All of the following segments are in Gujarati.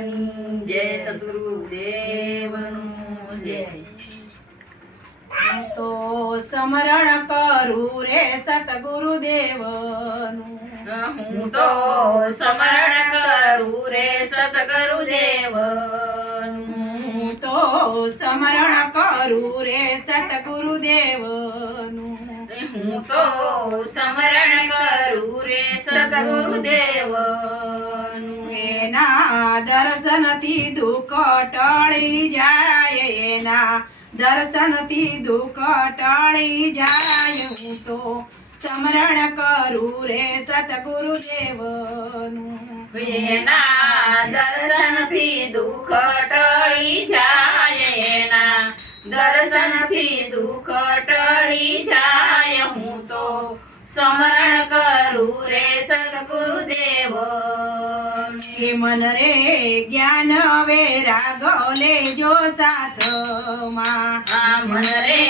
માતાની જય, સદગુરુદેવનું જય। હું તો સ્મરણ કરું રે સતગુરુદેવનું, હું તો સ્મરણ કરું રે સદગુરુદેવનું, હું તો સ્મરણ કરું રે સતગુરુદેવનું, હું તો સ્મરણ કરું રે સદગુરુદેવનું। એના દર્શનથી દુઃખ ટળી જાય, એના દર્શનથી દુઃખ ટળી જાય। હું તો સ્મરણ કરું રે સતગુરુદેવનું, એના દર્શનથી દુઃખ ટળી જાય, એના દર્શનથી દુઃખ ટળી જાય। હું તો સ્મરણ કરું રે સદગુરુદેવનું। હે મન રે જ્ઞાન વૈરાગ લેજો સાથમાં, મન રે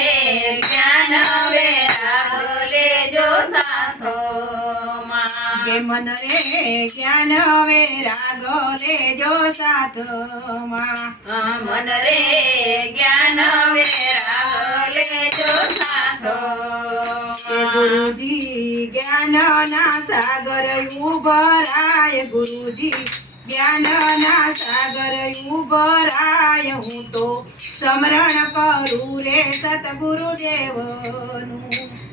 જ્ઞાન વૈરાગ લેજો સાથમાં, હે મન રે જ્ઞાન વૈરાગ લેજો સાથમાં, મન રે જ્ઞાન વૈરાગ લેજો સાથમાં। ગુરુજી જ્ઞાનના સાગર ઉભરાય, ગુરુજી જ્ઞાનના સાગર ઉભરાય। હું તો સ્મરણ કરું રે સતગુરુદેવનું,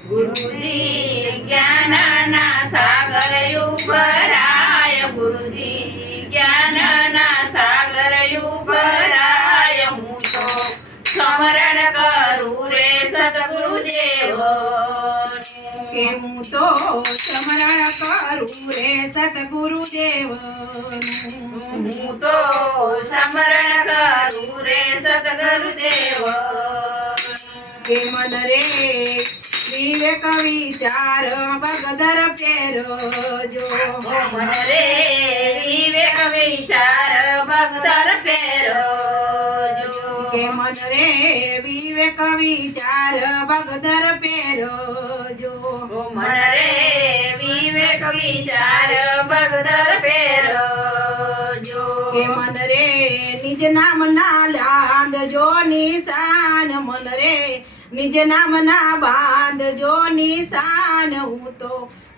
ગુરુજી જ્ઞાનના સાગર ઉભરાય, ગુરુજી જ્ઞાનના સાગર ઉભરાય। હું તો સ્મરણ કરું રે સદગુરુદેવનું। કે હું તો સ્મરણ કરું રે સતગુરુદેવનું, હું તો સ્મરણ કરું રે સદગુરુદેવનું। કે મન રે વિવેક વિચાર ભગદર ફેરજો, મન રે વિવેક વિચાર ભગદર ફેરજો, કે મન રે વિવેક વિચાર ભગદર ફેરજો, મન રે વિવેક વિચાર ભગદર ફેરજો, કે મન રે નિજ નામના લાંદજો નિશાન, મન રે નિજ નામના બાંધજો નિશાન। હું તો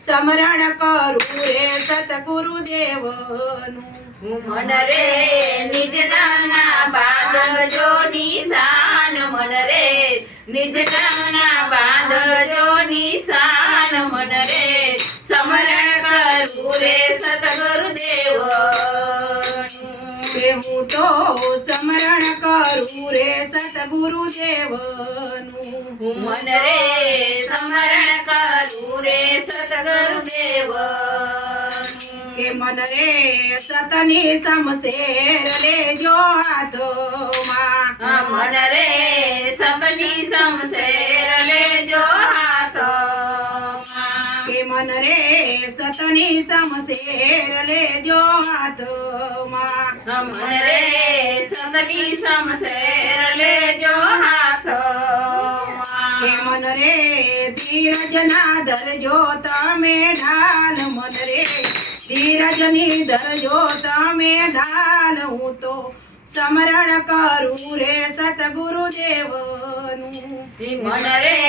સ્મરણ કરું રે સતગુરુદેવનું, મન રે નિજ નામના બાંધજો નિશાન, મન રે નિજ નામના બાંધજો નિશાન, મન રે સ્મરણ કરું રે સદગુરુદેવનું। કે હું તો સ્મરણ કરું રે સતગુરુદેવનું, મન રે સ્મરણ કરું રે સદગુરુદેવનું। કે મન રે સતની સમશેર લેજો હાથમાં, મન રે સબની સમશેર લેજો હાથમાં, કે મન રે સતની સમશેર લેજો હાથમાં, મન રે સબની સમશેર લેજો હાથમાં, કે મન રે ધીરજ ના ધરજો તમે ઢાલ, મન રે ધીરજની ધરજો તમે ઢાલ। હું તો સ્મરણ કરું રે સતગુરુદેવનું, મન રે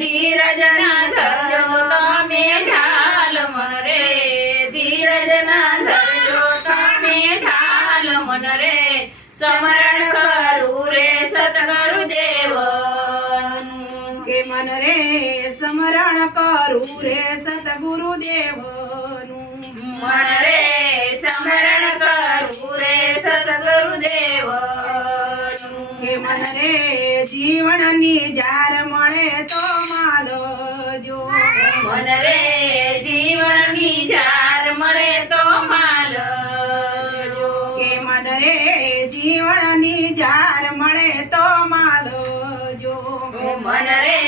ધીરજ ના ધરજો તમે ઢાલ, મન રે ધીરજ ના ધરજો તમે ઢાલ, મન રે સ્મરણ કરું રે સદગુરુદેવનું। કે મન રે સ્મરણ કરું રે સતગુરુદેવનું, મન રે સ્મરણ કરું રે સદગુરુદેવનું। કે મન રે જીવનની જાર મળે તો માલજો, મન રે જીવનની જાર મળે તો માલજો, કે મન રે જીવનની જાર મળે તો માલજો, મન રે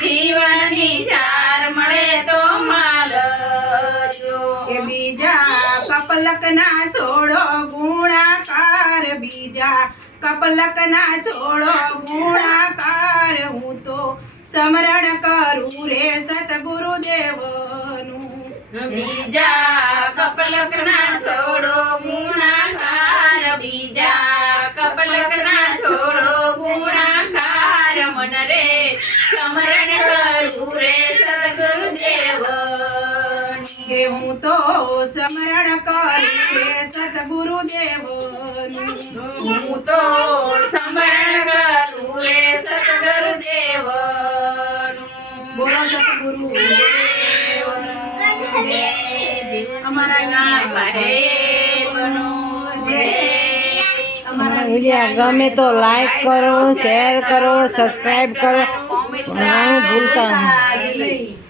જીવનની જાર મળે તો માલજો, કે બીજા કપલકના છોડો ગુણાકાર, બીજા કપલકના છોડો ગુણાકાર। હું તો સ્મરણ કરું રે સતગુરુદેવનું, બીજા કપલકના છોડો ગુણાકાર, સ્મરણ કરું રે સદગુરુદેવનું. કે હું તો સ્મરણ કરું રે સદગુરુદેવનું. હું તો સ્મરણ કરું રે સદગુરુદેવનું. બોલો સદગુરુદેવનું જય. અમારા સાહેબનો જય. અમારા વિડીયો ગમે તો લાઈક કરો, શેર કરો, સબસ્ક્રાઈબ કરો. કોમેન્ટ ભૂલતા નહીં. માતાજી.